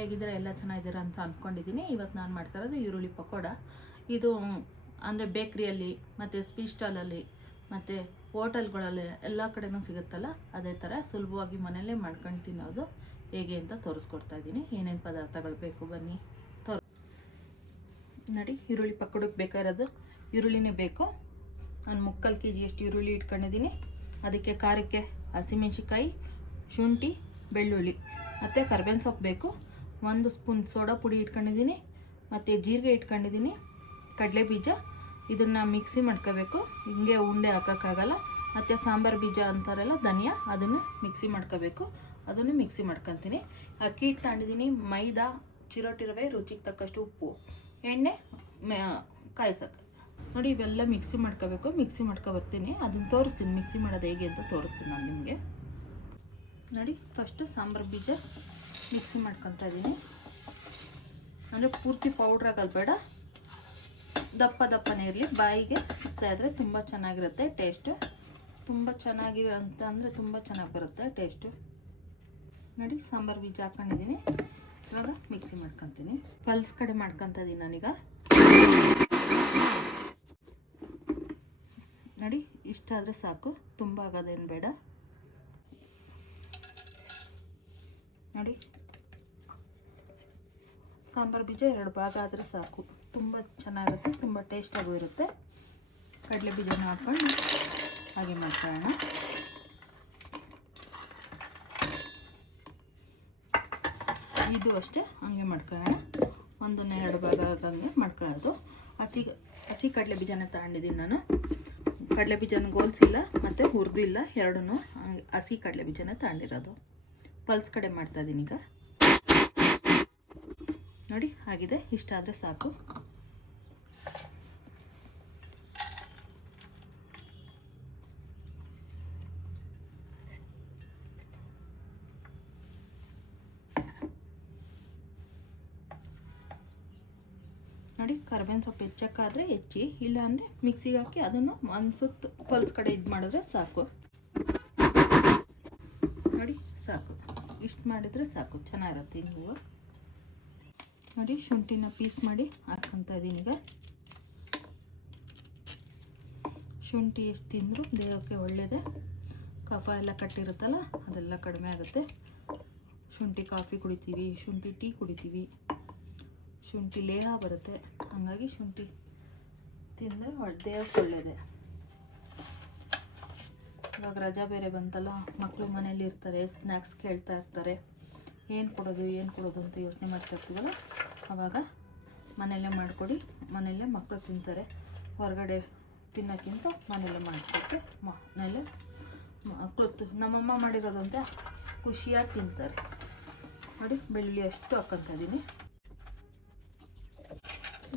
ಹೇಗಿದ್ದೀರಾ? ಎಲ್ಲ ಚೆನ್ನಾಗಿದ್ದೀರಾ ಅಂತ ಅಂದ್ಕೊಂಡಿದ್ದೀನಿ. ಇವತ್ತು ನಾನು ಮಾಡ್ತಾ ಇರೋದು ಈರುಳ್ಳಿ ಪಕೋಡ. ಇದು ಅಂದರೆ ಬೇಕ್ರಿಯಲ್ಲಿ ಮತ್ತು ಸ್ವೀಟ್ ಸ್ಟಾಲಲ್ಲಿ ಮತ್ತು ಹೋಟೆಲ್ಗಳಲ್ಲಿ ಎಲ್ಲ ಕಡೆನೂ ಸಿಗುತ್ತಲ್ಲ, ಅದೇ ಥರ ಸುಲಭವಾಗಿ ಮನೆಯಲ್ಲೇ ಮಾಡ್ಕೊಂಡು ತಿನ್ನೋದು ಹೇಗೆ ಅಂತ ತೋರಿಸ್ಕೊಡ್ತಾ ಇದ್ದೀನಿ. ಏನೇನು ಪದಾರ್ಥಗಳು ಬೇಕು ಬನ್ನಿ ನೋಡಿ. ಈರುಳ್ಳಿ ಪಕೋಡಕ್ಕೆ ಬೇಕಾಗಿರೋದು ಈರುಳ್ಳಿನೇ ಬೇಕು. ನಾನು 3/4 kg ಅಷ್ಟು ಈರುಳ್ಳಿ ಇಟ್ಕೊಂಡಿದ್ದೀನಿ. ಅದಕ್ಕೆ ಖಾರಕ್ಕೆ ಹಸಿಮೆಣ್ಸಿಕಾಯಿ, ಶುಂಠಿ, ಬೆಳ್ಳುಳ್ಳಿ ಮತ್ತು ಕರ್ಬೇವಿನ ಸೊಪ್ಪು ಬೇಕು. 1 ಸ್ಪೂನ್ ಸೋಡಾ ಪುಡಿ ಇಟ್ಕೊಂಡಿದ್ದೀನಿ ಮತ್ತು ಜೀರಿಗೆ ಇಟ್ಕೊಂಡಿದ್ದೀನಿ. ಕಡಲೆ ಬೀಜ ಇದನ್ನು ಮಿಕ್ಸಿ ಮಾಡ್ಕೋಬೇಕು, ಹಿಂಗೆ ಉಂಡೆ ಹಾಕೋಕ್ಕಾಗಲ್ಲ. ಮತ್ತು ಸಾಂಬಾರು ಬೀಜ ಅಂತಾರಲ್ಲ, ಧನಿಯಾ, ಅದನ್ನು ಮಿಕ್ಸಿ ಮಾಡ್ಕೋಬೇಕು. ಅದನ್ನು ಮಿಕ್ಸಿ ಮಾಡ್ಕೊತೀನಿ. ಅಕ್ಕಿ ಹಿಟ್ಟು ತಗೊಂಡಿದ್ದೀನಿ, ಮೈದಾ, ಚಿರೋಟಿ ರವೆ, ರುಚಿಗೆ ತಕ್ಕಷ್ಟು ಉಪ್ಪು, ಎಣ್ಣೆ, ಕಾಯಿಸಕ್ಕೆ ನೋಡಿ. ಇವೆಲ್ಲ ಮಿಕ್ಸಿ ಮಾಡ್ಕೋಬೇಕು. ಮಿಕ್ಸಿ ಬರ್ತೀನಿ, ಅದನ್ನು ತೋರಿಸ್ತೀನಿ ಮಿಕ್ಸಿ ಮಾಡೋದು ಹೇಗೆ ಅಂತ ತೋರಿಸ್ತೀನಿ ನಾನು ನಿಮಗೆ ನೋಡಿ. ಫಸ್ಟು ಸಾಂಬಾರು ಬೀಜ ಮಿಕ್ಸಿ ಮಾಡ್ಕೊತಾ ಇದ್ದೀನಿ. ಅಂದರೆ ಪೂರ್ತಿ ಪೌಡ್ರ್ ಆಗೋದು ಬೇಡ, ದಪ್ಪನೇ ಇರಲಿ. ಬಾಯಿಗೆ ಸಿಗ್ತಾಯಿದ್ರೆ ತುಂಬ ಚೆನ್ನಾಗಿರುತ್ತೆ ಟೇಸ್ಟು. ತುಂಬ ಚೆನ್ನಾಗಿರೋ ಅಂತ ಅಂದರೆ ತುಂಬ ಚೆನ್ನಾಗಿ ಬರುತ್ತೆ ಟೇಸ್ಟು ನೋಡಿ. ಸಾಂಬಾರು ಬೀಜ ಹಾಕ್ಕೊಂಡಿದ್ದೀನಿ. ಇವಾಗ ಮಿಕ್ಸಿ ಮಾಡ್ಕೊತೀನಿ. ಪಲ್ಸ್ ಕಡೆ ಮಾಡ್ಕೊತಾ ಇದ್ದೀನಿ ನಾನೀಗ ನೋಡಿ. ಇಷ್ಟಾದರೆ ಸಾಕು, ತುಂಬ ಆಗೋದೇನು ಬೇಡ ನೋಡಿ. ಸಾಂಬಾರು ಬೀಜ 2 ಭಾಗ ಆದರೆ ಸಾಕು, ತುಂಬ ಚೆನ್ನಾಗಿರುತ್ತೆ, ತುಂಬ ಟೇಸ್ಟಾಗೂ ಇರುತ್ತೆ. ಕಡಲೆ ಬೀಜನ ಹಾಕ್ಕೊಂಡು ಹಾಗೆ ಮಾಡ್ಕೊಳ್ಳೋಣ. ಇದು ಅಷ್ಟೇ ಹಂಗೆ ಮಾಡ್ಕೊಳ್ಳೋಣ. 1-2 ಭಾಗ ಆಗಂಗೆ ಮಾಡ್ಕೊಳ್ಳೋದು. ಹಸಿ ಕಡಲೆ ಬೀಜನ ತಗೊಂಡಿದ್ದೀನಿ ನಾನು. ಕಡಲೆ ಬೀಜನ ಗೋಲ್ಸಿಲ್ಲ ಮತ್ತು ಹುರಿದು ಇಲ್ಲ, ಎರಡೂ ಹಂಗೆ ಹಸಿ ಕಡಲೆ ಬೀಜನ ತಗೊಂಡಿರೋದು. ಪಲ್ಸ್ ಕಡೆ ಮಾಡ್ತಾಯಿದ್ದೀನಿ ಈಗ ನೋಡಿ. ಆಗಿದೆ, ಇಷ್ಟಾದರೆ ಸಾಕು. ನೋಡಿ, ಕರ್ಬೇವಿನ ಸೊಪ್ಪು ಹೆಚ್ಚಕ್ಕಾದರೆ ಹೆಚ್ಚಿ, ಇಲ್ಲ ಅಂದರೆ ಮಿಕ್ಸಿಗೆ ಹಾಕಿ ಅದನ್ನು ಒಂದು ಸುತ್ತು ಪಲ್ಸ್ ಕಡೆ ಇದು ಮಾಡಿದ್ರೆ ಸಾಕು ನೋಡಿ. ಸಾಕು, ಇಷ್ಟು ಮಾಡಿದರೆ ಸಾಕು, ಚೆನ್ನಾಗಿರುತ್ತೆ ಹಿಂಗೂ ನೋಡಿ. ಶುಂಠಿನ ಪೀಸ್ ಮಾಡಿ ಹಾಕ್ಕೊತಾ ಇದ್ದೀನಿ ಈಗ. ಶುಂಠಿ ಎಷ್ಟು ತಿಂದರೂ ದೇಹಕ್ಕೆ ಒಳ್ಳೆಯದೇ. ಕಫ ಎಲ್ಲ ಕಟ್ಟಿರುತ್ತಲ್ಲ, ಅದೆಲ್ಲ ಕಡಿಮೆ ಆಗುತ್ತೆ. ಶುಂಠಿ ಕಾಫಿ ಕುಡಿತೀವಿ, ಶುಂಠಿ ಟೀ ಕುಡಿತೀವಿ, ಶುಂಠಿ ಲೇಹ ಬರುತ್ತೆ. ಹಾಗಾಗಿ ಶುಂಠಿ ತಿಂದರೆ ದೇಹಕ್ಕೆ ಒಳ್ಳೆಯದೇ. ಇವಾಗ ರಜಾ ಬೇರೆ ಬಂತಲ್ಲ, ಮಕ್ಕಳು ಮನೇಲಿ ಇರ್ತಾರೆ, ಸ್ನ್ಯಾಕ್ಸ್ ಕೇಳ್ತಾ ಇರ್ತಾರೆ. ಏನು ಕೊಡೋದು ಅಂತ ಯೋಚನೆ ಮಾಡ್ತಾ ಇರ್ತೀವಲ್ಲ, ಆವಾಗ ಮನೆಯಲ್ಲೇ ಮಾಡಿಕೊಡಿ. ಮನೆಯಲ್ಲೇ ಮಕ್ಕಳು ತಿಂತಾರೆ. ಹೊರಗಡೆ ತಿನ್ನೋಕ್ಕಿಂತ ಮನೆಯಲ್ಲೇ ಮಾಡಿಕೊಟ್ಟು ಮನೆಯಲ್ಲೇ ಮಕ್ಕಳು ನಮ್ಮಮ್ಮ ಮಾಡಿರೋದು ಅಂತ ಖುಷಿಯಾಗಿ ತಿಂತಾರೆ ನೋಡಿ. ಬೆಳ್ಳುಳ್ಳಿ ಅಷ್ಟು ಹಾಕ್ಕೊತಾ ಇದ್ದೀನಿ.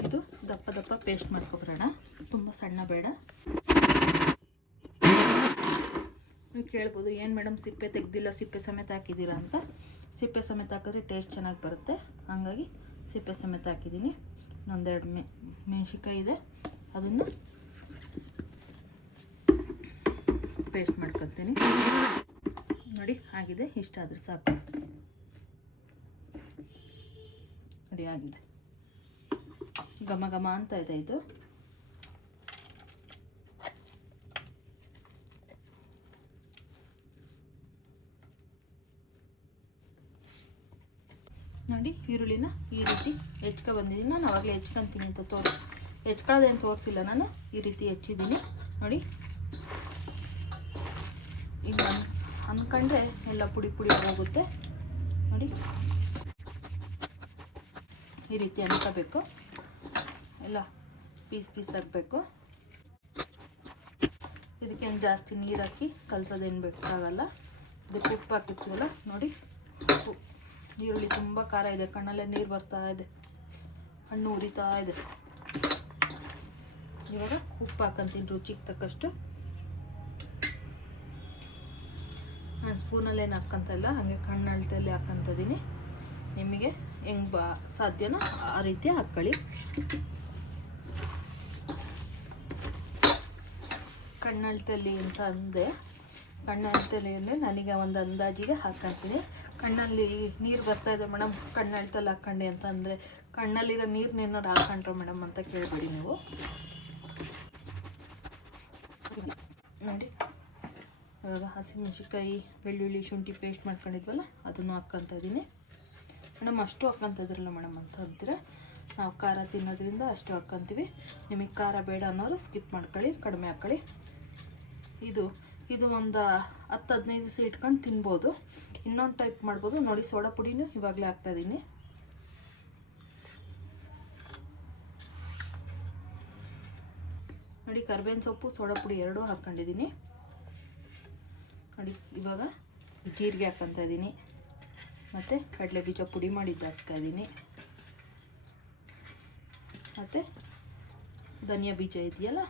ಇದು ದಪ್ಪ ಪೇಸ್ಟ್ ಮಾಡ್ಕೊಬರೋಣ, ತುಂಬ ಸಣ್ಣ ಬೇಡ. ನೀವು ಕೇಳ್ಬೋದು, ಏನು ಮೇಡಮ್ ಸಿಪ್ಪೆ ತೆಗ್ದಿಲ್ಲ, ಸಿಪ್ಪೆ ಸಮೇತ ಹಾಕಿದ್ದೀರಾ ಅಂತ. ಸಿಪ್ಪೆ ಸಮೇತ ಹಾಕಿದ್ರೆ ಟೇಸ್ಟ್ ಚೆನ್ನಾಗಿ ಬರುತ್ತೆ, ಹಾಗಾಗಿ ಸಿಪ್ಪೆ ಸಮೇತ ಹಾಕಿದ್ದೀನಿ. 1-2 ಮೆಣಸಿನ್ಕಾಯಿ ಇದೆ, ಅದನ್ನು ಪೇಸ್ಟ್ ಮಾಡ್ಕೊತೀನಿ ನೋಡಿ. ಆಗಿದೆ, ಇಷ್ಟಾದರೆ ಸಾಕು ನೋಡಿ. ಆಗಿದೆ, ಘಮ ಅಂತ ಇದೆ ಇದು. ನೋಡಿ, ಈರುಳ್ಳಿನ ಈ ರೀತಿ ಹೆಚ್ಕೊ ಬಂದಿದ್ದೀನಿ. ನಾನು ಆವಾಗಲೇ ಹೆಚ್ಕೊತೀನಿ ಅಂತ ಹೆಚ್ಕೊಳ್ಳೋದೇನು ತೋರಿಸಿಲ್ಲ ನಾನು. ಈ ರೀತಿ ಹೆಚ್ಚಿದ್ದೀನಿ ನೋಡಿ. ಈಗ ಅಂದ್ಕೊಂಡ್ರೆ ಎಲ್ಲ ಪುಡಿ ಹೋಗುತ್ತೆ ನೋಡಿ. ಈ ರೀತಿ ಅನ್ಕೋಬೇಕು, ಎಲ್ಲ ಪೀಸ್ ಆಗಬೇಕು. ಇದಕ್ಕೇನು ಜಾಸ್ತಿ ನೀರು ಹಾಕಿ ಕಲಸೋದೇನು ಬೇಕಾಗಲ್ಲ. ಇದಕ್ಕೆ ಉಪ್ಪು ಹಾಕಿರ್ತೀವಲ್ಲ ನೋಡಿ. ಈರುಳ್ಳಿ ತುಂಬ ಖಾರ ಇದೆ, ಕಣ್ಣಲ್ಲೇ ನೀರು ಬರ್ತಾ ಇದೆ, ಹಣ್ಣು ಉರಿತಾ ಇದೆ. ಇವಾಗ ಉಪ್ಪು ಹಾಕೊಂತೀನಿ ರುಚಿಗೆ ತಕ್ಕಷ್ಟು. ನಾನು ಸ್ಪೂನಲ್ಲೇನು ಹಾಕ್ಕೊಂತ ಇಲ್ಲ, ಹಾಗೆ ಕಣ್ಣಳ್ತಲ್ಲಿ ಹಾಕ್ಕೊಂತಿದ್ದೀನಿ. ನಿಮಗೆ ಹೆಂಗೆ ಸಾಧ್ಯನೋ ಆ ರೀತಿ ಹಾಕ್ಕೊಳ್ಳಿ. ಕಣ್ಣಳ್ತಲ್ಲಿ ಅಂತ ಅಂದೆ, ಕಣ್ಣಳ್ತಲ್ಲಿಯಲ್ಲೇ ನನಗೆ ಒಂದು ಅಂದಾಜಿಗೆ ಹಾಕ್ಕೊತೀನಿ. ಕಣ್ಣಲ್ಲಿ ನೀರು ಬರ್ತಾ ಇದೆ ಮೇಡಮ್, ಕಣ್ಣು ಅಳ್ತಲ್ಲ ಹಾಕ್ಕೊಂಡೆ ಅಂತ ಅಂದರೆ ಕಣ್ಣಲ್ಲಿರೋ ನೀರನ್ನೇನಾರು ಹಾಕೊಂಡ್ರೆ ಮೇಡಮ್ ಅಂತ ಕೇಳಬೇಡಿ ನೀವು. ನೋಡಿ ಇವಾಗ ಹಸಿಮೆಣ್ಸಿಕಾಯಿ, ಬೆಳ್ಳುಳ್ಳಿ, ಶುಂಠಿ ಪೇಸ್ಟ್ ಮಾಡ್ಕೊಂಡಿದ್ವಲ್ಲ ಅದನ್ನು ಹಾಕ್ಕೊತಾ ಇದ್ದೀನಿ ಮೇಡಮ್. ಅಷ್ಟು ಹಾಕ್ಕೊಂತಿದ್ರಲ್ಲ ಮೇಡಮ್ ಅಂತ ಅಂತೀರ, ನಾವು ಖಾರ ತಿನ್ನೋದ್ರಿಂದ ಅಷ್ಟು ಹಾಕ್ಕೊಂತೀವಿ. ನಿಮಗೆ ಖಾರ ಬೇಡ ಅನ್ನೋರು ಸ್ಕಿಪ್ ಮಾಡ್ಕೊಳ್ಳಿ, ಕಡಿಮೆ ಹಾಕ್ಕೊಳ್ಳಿ. ಇದು ಒಂದು 10-15 ದಿವಸ ಇಟ್ಕೊಂಡು ತಿನ್ಬೋದು. ಇನ್ನೊಂದು ಟೈಪ್ ಮಾಡ್ಬೋದು ನೋಡಿ. ಸೋಡಾ ಪುಡಿನೂ ಇವಾಗಲೇ ಹಾಕ್ತಾಯಿದ್ದೀನಿ. ನೋಡಿ ಕರ್ಬೇವಿನ ಸೊಪ್ಪು, ಸೋಡಾ ಪುಡಿ ಎರಡೂ ಹಾಕ್ಕೊಂಡಿದ್ದೀನಿ ನೋಡಿ. ಇವಾಗ ಜೀರಿಗೆ ಹಾಕ್ಕೊತಾ ಇದ್ದೀನಿ, ಮತ್ತು ಕಡಲೆ ಬೀಜ ಪುಡಿ ಮಾಡಿದ್ದು ಹಾಕ್ತಾಯಿದ್ದೀನಿ, ಮತ್ತು ಧನಿಯಾ ಬೀಜ ಇದೆಯಲ್ಲ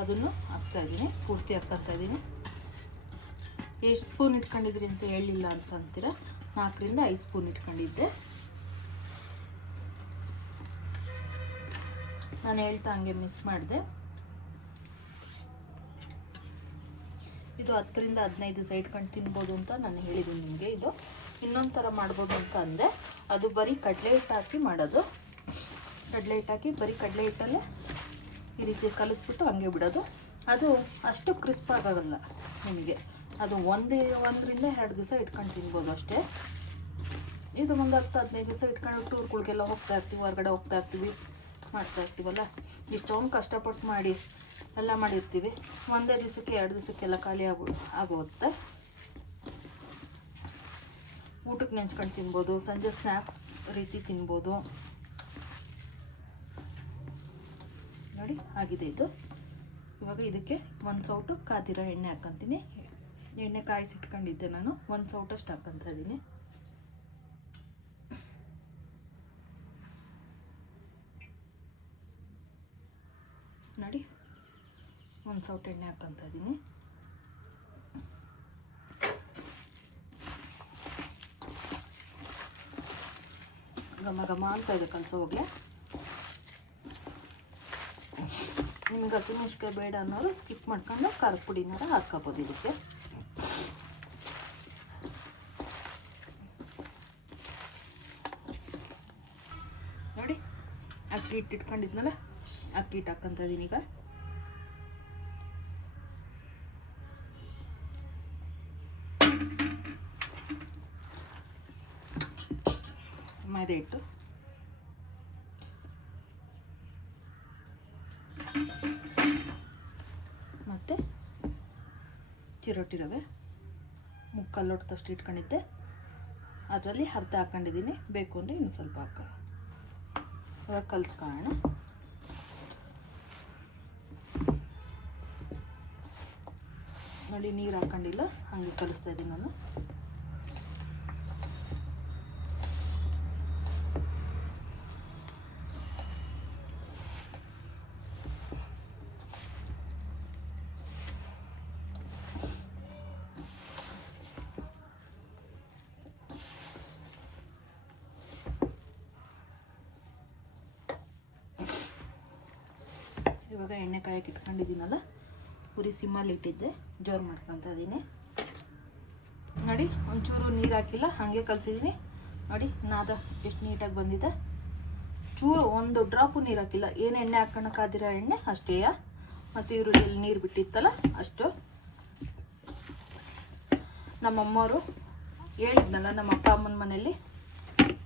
ಅದನ್ನು ಹಾಕ್ತಾಯಿದ್ದೀನಿ. ಪೂರ್ತಿ ಹಾಕ್ಕೊತಾ ಇದ್ದೀನಿ. ಎಷ್ಟು ಸ್ಪೂನ್ ಇಟ್ಕೊಂಡಿದ್ರಿ ಅಂತ ಹೇಳಿಲ್ಲ ಅಂತ ಅಂತೀರ, 4ರಿಂದ 5 ಸ್ಪೂನ್ ಇಟ್ಕೊಂಡಿದ್ದೆ. ನಾನು ಹೇಳ್ತಾ ಹಂಗೆ ಮಿಸ್ ಮಾಡಿದೆ. ಇದು 10ರಿಂದ 15 ದಿವಸ ಇಟ್ಕೊಂಡು ತಿನ್ಬೋದು ಅಂತ ನಾನು ಹೇಳಿದ್ದೀನಿ ನಿಮಗೆ. ಇದು ಇನ್ನೊಂದು ಥರ ಮಾಡ್ಬೋದು ಅಂತ ಅಂದೆ. ಅದು ಬರೀ ಕಡಲೆ ಹಿಟ್ಟು ಹಾಕಿ ಮಾಡೋದು. ಕಡಲೆ ಹಿಟ್ಟು ಹಾಕಿ ಬರೀ ಕಡಲೆ ಹಿಟ್ಟಲ್ಲೇ ಈ ರೀತಿ ಕಲಿಸ್ಬಿಟ್ಟು ಹಂಗೆ ಬಿಡೋದು. ಅದು ಅಷ್ಟು ಕ್ರಿಸ್ಪ್ ಆಗೋಲ್ಲ ನಿಮಗೆ. ಅದು 1ರಿಂದ 2 ದಿವಸ ಇಟ್ಕೊಂಡು ತಿನ್ಬೋದು ಅಷ್ಟೇ. ಇದು ಒಂದು 10-15 ದಿವಸ ಇಟ್ಕೊಂಡು ಟೂರ್ಗಳಿಗೆಲ್ಲ ಹೋಗ್ತಾ ಇರ್ತೀವಿ, ಹೊರಗಡೆ ಹೋಗ್ತಾ ಇರ್ತೀವಿ, ಮಾಡ್ತಾ ಇರ್ತೀವಲ್ಲ, ಇಷ್ಟೊಂದು ಕಷ್ಟಪಟ್ಟು ಮಾಡಿ ಎಲ್ಲ ಮಾಡಿರ್ತೀವಿ. ಒಂದೇ ದಿವಸಕ್ಕೆ 2 ದಿವಸಕ್ಕೆಲ್ಲ ಖಾಲಿ ಆಗೋಗುತ್ತೆ. ಊಟಕ್ಕೆ ನೆಂಚ್ಕೊಂಡು ತಿನ್ಬೋದು, ಸಂಜೆ ಸ್ನ್ಯಾಕ್ಸ್ ರೀತಿ ತಿನ್ಬೋದು ನೋಡಿ. ಆಗಿದೆ ಇದು. ಇವಾಗ ಇದಕ್ಕೆ 1 ಸೌಟು ಕಾದಿರೋ ಎಣ್ಣೆ ಹಾಕ್ಕೊತೀನಿ. ಎಣ್ಣೆ ಕಾಯಿಸಿಟ್ಕೊಂಡಿದ್ದೆ ನಾನು, 1 ಸೌಟಷ್ಟು ಹಾಕ್ಕೊತಾ ಇದ್ದೀನಿ ನೋಡಿ. 1 ಸೌಟ್ ಎಣ್ಣೆ ಹಾಕ್ಕೊತಾ ಇದ್ದೀನಿ. ಘಮ ಘಮ ಅಂತ ಇದೆ ಕಲಸೋವಾಗಲೇ. ನಿಮ್ಗೆ ಹಸಿಮೆಣ್ಸಿಕಾಯಿ ಬೇಡ ಅನ್ನೋರು ಸ್ಕಿಪ್ ಮಾಡ್ಕೊಂಡು ಖಾರದ ಪುಡಿನಾರ ಹಾಕ್ಕೋಬೋದು ಇದಕ್ಕೆ. ನೋಡಿ ಅಕ್ಕಿ ಹಿಟ್ಟು ಇಟ್ಕೊಂಡಿದ್ನಲ್ಲ, ಅಕ್ಕಿ ಹಿಟ್ಟು ಹಾಕ್ಕೊಂತ ಇದ್ದೀನಿ ಈಗ. ಮೈದಾ ಹಿಟ್ಟು, ಮತ್ತು ಚಿರೋಟಿ ರವೆ, ಮುಕ್ಕಾಲು ಲೋಟದಷ್ಟು ಇಟ್ಕೊಂಡಿದ್ದೆ, ಅದರಲ್ಲಿ ಅರ್ಧ ಹಾಕ್ಕೊಂಡಿದ್ದೀನಿ. ಬೇಕು ಅಂದರೆ ಇನ್ನು ಸ್ವಲ್ಪ ಹಾಕೋಣ. ಇವಾಗ ಕಲಿಸ್ಕೊಳ್ಳೋಣ. ನೋಡಿ ನೀರು ಹಾಕ್ಕೊಂಡಿಲ್ಲ, ಹಾಗೆ ಕಲಿಸ್ತಾ ಇದ್ದೀನಿ ನಾನು. ಇವಾಗ ಎಣ್ಣೆ ಕಾಯಕ್ಕೆ ಇಟ್ಕೊಂಡಿದ್ದೀನಲ್ಲ, ಪುರಿ ಸಿಮ್ಮಲ್ಲಿ ಇಟ್ಟಿದ್ದೆ, ಜೋರು ಮಾಡ್ಕೊತಾ ಇದ್ದೀನಿ ನೋಡಿ. ಒಂಚೂರು ನೀರು ಹಾಕಿಲ್ಲ, ಹಾಗೆ ಕಲಸಿದ್ದೀನಿ ನೋಡಿ. ನಾದ ಎಷ್ಟು ನೀಟಾಗಿ ಬಂದಿದೆ. ಚೂರು 1 ಡ್ರಾಪು ನೀರು ಹಾಕಿಲ್ಲ. ಏನು ಎಣ್ಣೆ ಹಾಕೋಣಕ್ಕಾದಿರೋ ಎಣ್ಣೆ ಅಷ್ಟೇ. ಮತ್ತು ಈರುಳ್ಳಿಯಲ್ಲಿ ನೀರು ಬಿಟ್ಟಿತ್ತಲ್ಲ ಅಷ್ಟು. ನಮ್ಮಮ್ಮವರು ಹೇಳಿದ್ನಲ್ಲ, ನಮ್ಮ ಅಪ್ಪ ಅಮ್ಮನ ಮನೇಲಿ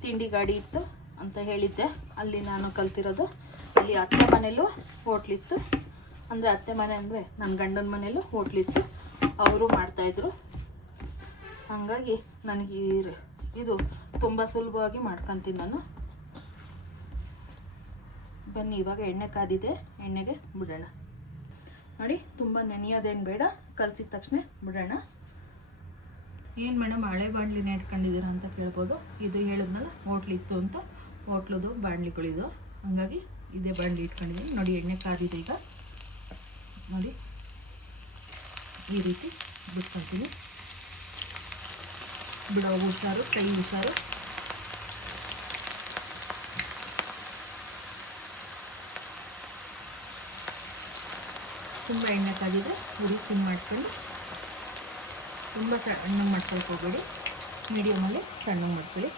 ತಿಂಡಿ ಗಾಡಿ ಇತ್ತು ಅಂತ ಹೇಳಿದ್ದೆ. ಅಲ್ಲಿ ನಾನು ಕಲ್ತಿರೋದು. ಇಲ್ಲಿ ಅತ್ತೆ ಮನೇಲೂ ಹೋಟ್ಲಿತ್ತು. ಅಂದರೆ ಅತ್ತೆ ಮನೆ ಅಂದರೆ ನನ್ನ ಗಂಡನ ಮನೇಲೂ ಹೋಟ್ಲಿತ್ತು, ಅವರು ಮಾಡ್ತಾಯಿದ್ರು. ಹಾಗಾಗಿ ನನಗೆ ಇದು ತುಂಬ ಸುಲಭವಾಗಿ ಮಾಡ್ಕೊತೀನಿ ನಾನು. ಬನ್ನಿ ಇವಾಗ ಎಣ್ಣೆ ಕಾದಿದೆ, ಎಣ್ಣೆಗೆ ಬಿಡೋಣ ನೋಡಿ. ತುಂಬ ನೆನೆಯೋದೇನು ಬೇಡ, ಕಲಸಿದ ತಕ್ಷಣ ಬಿಡೋಣ. ಏನು ಮೇಡಮ್ ಹಳೆ ಬಾಣಲಿನ ಇಟ್ಕೊಂಡಿದ್ದೀರಾ ಅಂತ ಕೇಳ್ಬೋದು. ಇದು ಹೇಳಿದ್ನಲ್ಲ ಹೋಟ್ಲಿತ್ತು ಅಂತ, ಹೋಟ್ಲದು ಬಾಣಲಿಗಳಿದು. ಹಾಗಾಗಿ ಇದೇ ಬಾಣಲಿ ಇಟ್ಕೊಂಡಿದ್ದೀನಿ ನೋಡಿ. ಎಣ್ಣೆ ಕಾದಿದೆ ಈಗ ನೋಡಿ. ಈ ರೀತಿ ಬಿಟ್ಕೊಳ್ತೀನಿ. ಬಿಡೋ ಹುಷಾರು, ಕೈ ಹುಷಾರು. ತುಂಬ ಎಣ್ಣೆ ಕಾದಿದೆ, ಉರಿ ಸಿಮ್ ಮಾಡ್ಕೊಂಡು ತುಂಬ ಸಣ್ಣ ಮಾಡ್ಕೊಳ್ಕೋಬೇಡಿ. ಮೀಡಿಯಮಲ್ಲಿ ತಣ್ಣಗೆ ಮಾಡ್ಕೊಳ್ಳಿ.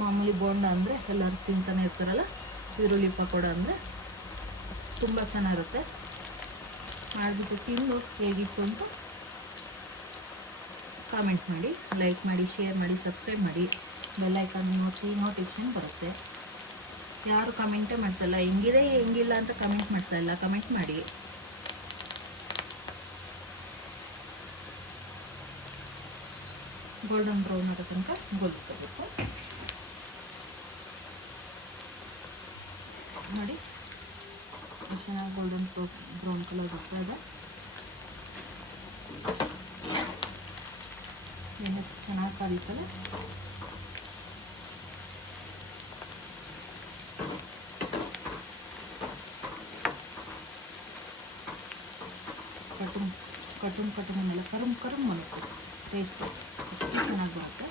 ಮಾಮೂಲಿ ಬೋಂಡ ಅಂದರೆ ಎಲ್ಲರೂ ತಿಂತಾನೆ ಇರ್ತಾರಲ್ಲ, ಈರುಳ್ಳಿ ಪಕೋಡ ಅಂದರೆ ತುಂಬ ಚೆನ್ನಾಗಿರುತ್ತೆ. ಮಾಡಿಬಿಟ್ಟು ತಿಂದು ಹೇಗಿತ್ತು ಅಂತ ಕಾಮೆಂಟ್ ಮಾಡಿ, ಲೈಕ್ ಮಾಡಿ, ಶೇರ್ ಮಾಡಿ, ಸಬ್ಸ್ಕ್ರೈಬ್ ಮಾಡಿ. ಬೆಲ್ ಐಕಾನ್ ನೋಟಿಫಿಕೇಷನ್ ಬರುತ್ತೆ. ಯಾರು ಕಮೆಂಟೇ ಮಾಡ್ತಾಯಿಲ್ಲ, ಹೆಂಗಿದೆ ಹೆಂಗಿಲ್ಲ ಅಂತ ಕಮೆಂಟ್ ಮಾಡ್ತಾಯಿಲ್ಲ, ಕಮೆಂಟ್ ಮಾಡಿ. ಗೋಲ್ಡನ್ ಬ್ರೌನ್ ಆಗೋ ತನಕ ಗೋಲಿಸ್ಕೋಬೇಕು ನೋಡಿ. ಚೆನ್ನಾಗಿ ಗೋಲ್ಡನ್ ಬ್ರೌನ್ ಕಲರ್ ಬರ್ತಾ ಇದೆ. ಎಣ್ಣೆ ಚೆನ್ನಾಗಿ ಕಾದಿತ್ತಲ್ಲ, ಕಟುನ್ ಮೇಲೆ ಕರುಮ್ ಮಾಡುತ್ತೆ. ಟೇಸ್ಟ್ ಚೆನ್ನಾಗಿ ಬರುತ್ತೆ.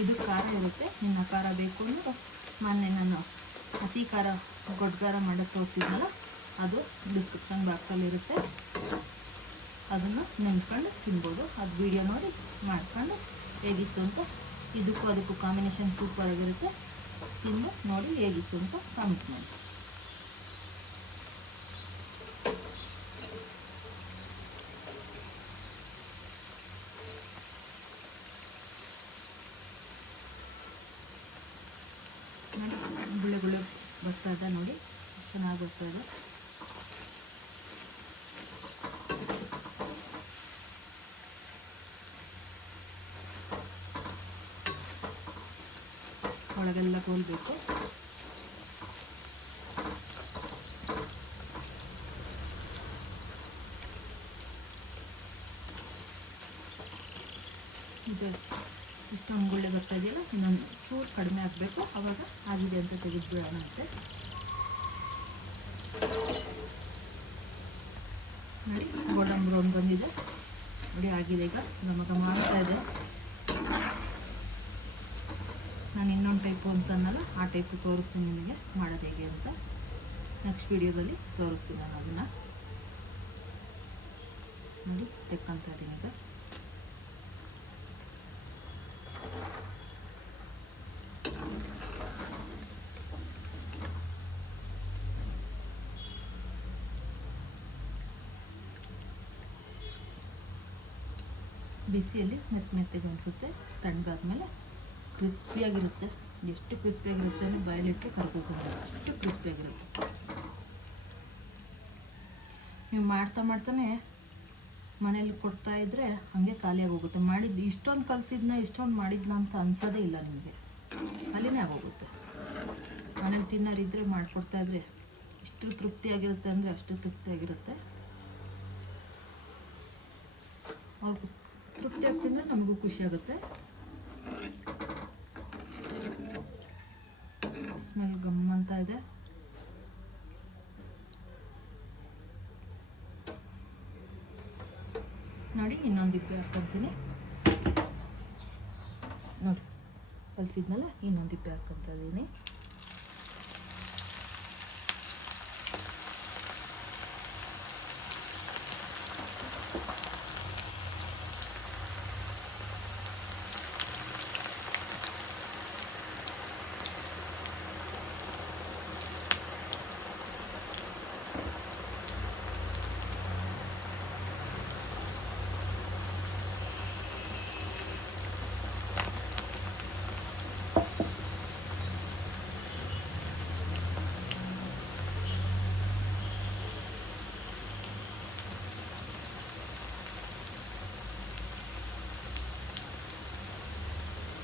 ಇದು ಖಾರ ಇರುತ್ತೆ. ಇನ್ನು ಖಾರ ಬೇಕು ಅಂದರೆ ಮೊನ್ನೆ ನಾನು ಹಸಿ ಖಾರ ಗೊಡ್ಗಾರ ಮಾಡೋಕ್ಕೆ ತೋರಿಸಿದ್ನಲ್ಲ, ಅದು ಡಿಸ್ಕ್ರಿಪ್ಷನ್ ಬಾಕ್ಸಲ್ಲಿರುತ್ತೆ. ಅದನ್ನು ನೆನ್ಕೊಂಡು ತಿನ್ಬೋದು. ಅದು ವಿಡಿಯೋ ನೋಡಿ ಮಾಡ್ಕೊಂಡು ಹೇಗಿತ್ತು ಅಂತ. ಇದಕ್ಕೂ ಅದಕ್ಕೂ ಕಾಂಬಿನೇಷನ್ ಸೂಪರಾಗಿರುತ್ತೆ. ತಿಂದು ನೋಡಿ ಹೇಗಿತ್ತು ಅಂತ ಕಾಮೆಂಟ್ ಮಾಡಿ. ಗುಳ್ಳೆ ಬರ್ತಾ ಇದೆ ನೋಡಿ, ಚೆನ್ನಾಗಿ ಬರ್ತಾ ಇದೆ. ಒಳಗೆಲ್ಲ ಕೋಲ್ಬೇಕು. ಇದು ಇಷ್ಟೊಂದು ಗುಳ್ಳೆ ಬರ್ತಾ ಇದೆಯಲ್ಲ, ಇನ್ನೊಂದು ಚೂರು ಕಡಿಮೆ ಆಗಬೇಕು. ಆವಾಗ ಆಗಿದೆ ಅಂತ ತೆಗೆದುಬಿಡೋಣ ಅಂತೆ ನೋಡಿ. ಗೋಲ್ಡನ್ ಬ್ರೌನ್ ಬಂದಿದೆ ನೋಡಿ, ಆಗಿದೆ. ಈಗ ಘಮ ಮಾಡ್ತಾ ಇದೆ. ನಾನು ಇನ್ನೊಂದು ಟೈಪು ಅಂತನಲ್ಲ, ಆ ಟೈಪು ತೋರಿಸ್ತೀನಿ ನಿಮಗೆ ಮಾಡೋದು ಹೇಗೆ ಅಂತ. ನೆಕ್ಸ್ಟ್ ವಿಡಿಯೋದಲ್ಲಿ ತೋರಿಸ್ತೀನಿ ನಾನು ಅದನ್ನು ನೋಡಿ. ತೆಕ್ಕಂತ ಇದ್ದೀನಿ ಈಗ. ಬಿಸಿಯಲ್ಲಿ ಮೆತ್ತಗೆ ಅನಿಸುತ್ತೆ. ತಣ್ಣಗಾದ್ಮೇಲೆ ಕ್ರಿಸ್ಪಿಯಾಗಿರುತ್ತೆ. ಎಷ್ಟು ಕ್ರಿಸ್ಪಿಯಾಗಿರುತ್ತೆ ಅಂದರೆ ಬಾಯಲ್ಲಿಟ್ಟರೆ ಕರ್ಕೋಕೊಂಡು ಅಷ್ಟು ಕ್ರಿಸ್ಪಿಯಾಗಿರುತ್ತೆ. ನೀವು ಮಾಡ್ತಾನೆ ಮನೇಲಿ ಕೊಡ್ತಾಯಿದ್ರೆ ಹಾಗೆ ಖಾಲಿಯಾಗಿ ಹೋಗುತ್ತೆ. ಮಾಡಿದ್ದು ಇಷ್ಟೊಂದು ಇಷ್ಟೊಂದು ಮಾಡಿದ್ನ ಅಂತ ಅನ್ಸೋದೇ ಇಲ್ಲ ನಿಮಗೆ, ಖಾಲಿನೇ ಆಗೋಗುತ್ತೆ. ಮನೇಲಿ ತಿನ್ನೋರಿದ್ದರೆ ಮಾಡಿಕೊಡ್ತಾಯಿದ್ರೆ ಎಷ್ಟು ತೃಪ್ತಿಯಾಗಿರುತ್ತೆ ಅಂದರೆ ಅಷ್ಟು ತೃಪ್ತಿಯಾಗಿರುತ್ತೆ. ಅವ್ರಿಗೂ ತೃಪ್ತಿ ಆಗ್ತಿದ್ರೆ ನಮಗೂ ಖುಷಿ ಆಗುತ್ತೆ. ಸ್ಮೆಲ್ ಗಮ್ಮಂತ ಇದೆ ನೋಡಿ. ಇನ್ನೊಂದು ಇಬ್ಬೆ ಹಾಕ್ಕೊಂತೀನಿ ನೋಡಿ, ಕಲಿಸಿದ್ನಲ್ಲ, ಇನ್ನೊಂದು ಇಬ್ಬೆ ಹಾಕ್ಕೊತಾ ಇದ್ದೀನಿ.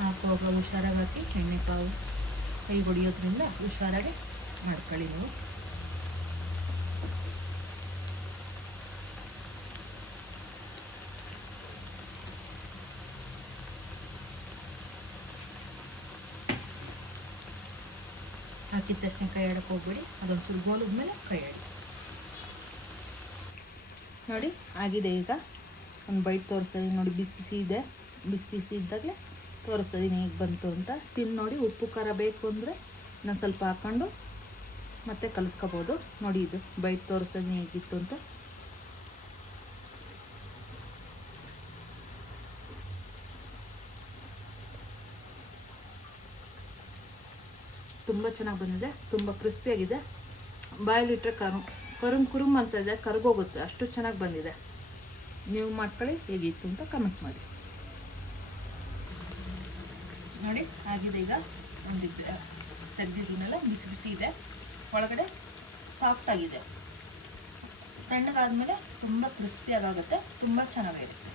ಹಾಕುವಾಗ ಹುಷಾರಾಗಿ ಹಾಕಿ, ಎಣ್ಣೆ ಕಾವು ಕೈ ಹೊಡಿಯೋದ್ರಿಂದ ಹುಷಾರಾಗಿ ಮಾಡ್ಕೊಳ್ಳಿ ನೀವು. ಹಾಕಿದ ತಕ್ಷಣ ಕೈ ಆಡಕ್ಕೆ ಹೋಗ್ಬೇಡಿ, ಅದೊಂಚೂರು ಗೋಲಿದ್ಮೇಲೆ ಕೈ ಆಡಿ. ನೋಡಿ ಆಗಿದೆ. ಈಗ ಒಂದು ಬೈಟ್ ತೋರಿಸೋದು ನೋಡಿ, ಬಿಸಿ ಬಿಸಿ ಇದೆ. ಬಿಸಿ ಬಿಸಿ ಇದ್ದಾಗಲೇ ತೋರಿಸೋದೀನಿ ಹೇಗೆ ಬಂತು ಅಂತ. ತಿಂದು ನೋಡಿ, ಉಪ್ಪು ಖಾರ ಬೇಕು ಅಂದರೆ ನಾನು ಸ್ವಲ್ಪ ಹಾಕ್ಕೊಂಡು ಮತ್ತೆ ಕಲಿಸ್ಕೋಬೋದು. ನೋಡಿ ಇದು ಬೈಟ್ ತೋರಿಸೋದೀನಿ ಹೇಗಿತ್ತು ಅಂತ. ತುಂಬ ಚೆನ್ನಾಗಿ ಬಂದಿದೆ, ತುಂಬ ಕ್ರಿಸ್ಪಿಯಾಗಿದೆ. ಬಾಯಲ್ಲಿಟ್ಟರೆ ಕುರುಮ್ ಅಂತ ಇದೆ, ಕರ್ಗೋಗುತ್ತೆ, ಅಷ್ಟು ಚೆನ್ನಾಗಿ ಬಂದಿದೆ. ನೀವು ಮಾಡ್ಕೊಳ್ಳಿ, ಹೇಗಿತ್ತು ಅಂತ ಕಮೆಂಟ್ ಮಾಡಿ. ನೋಡಿ ಆಗಿದೆ. ಈಗ ಒಂದು ತೆಗೆದಿದ್ದೀನಲ್ಲ, ಬಿಸಿ ಬಿಸಿ ಇದೆ, ಒಳಗಡೆ ಸಾಫ್ಟ್ ಆಗಿದೆ. ತಣ್ಣಗಾದ್ಮೇಲೆ ತುಂಬ ಕ್ರಿಸ್ಪಿಯಾಗುತ್ತೆ, ತುಂಬ ಚೆನ್ನಾಗಿರುತ್ತೆ.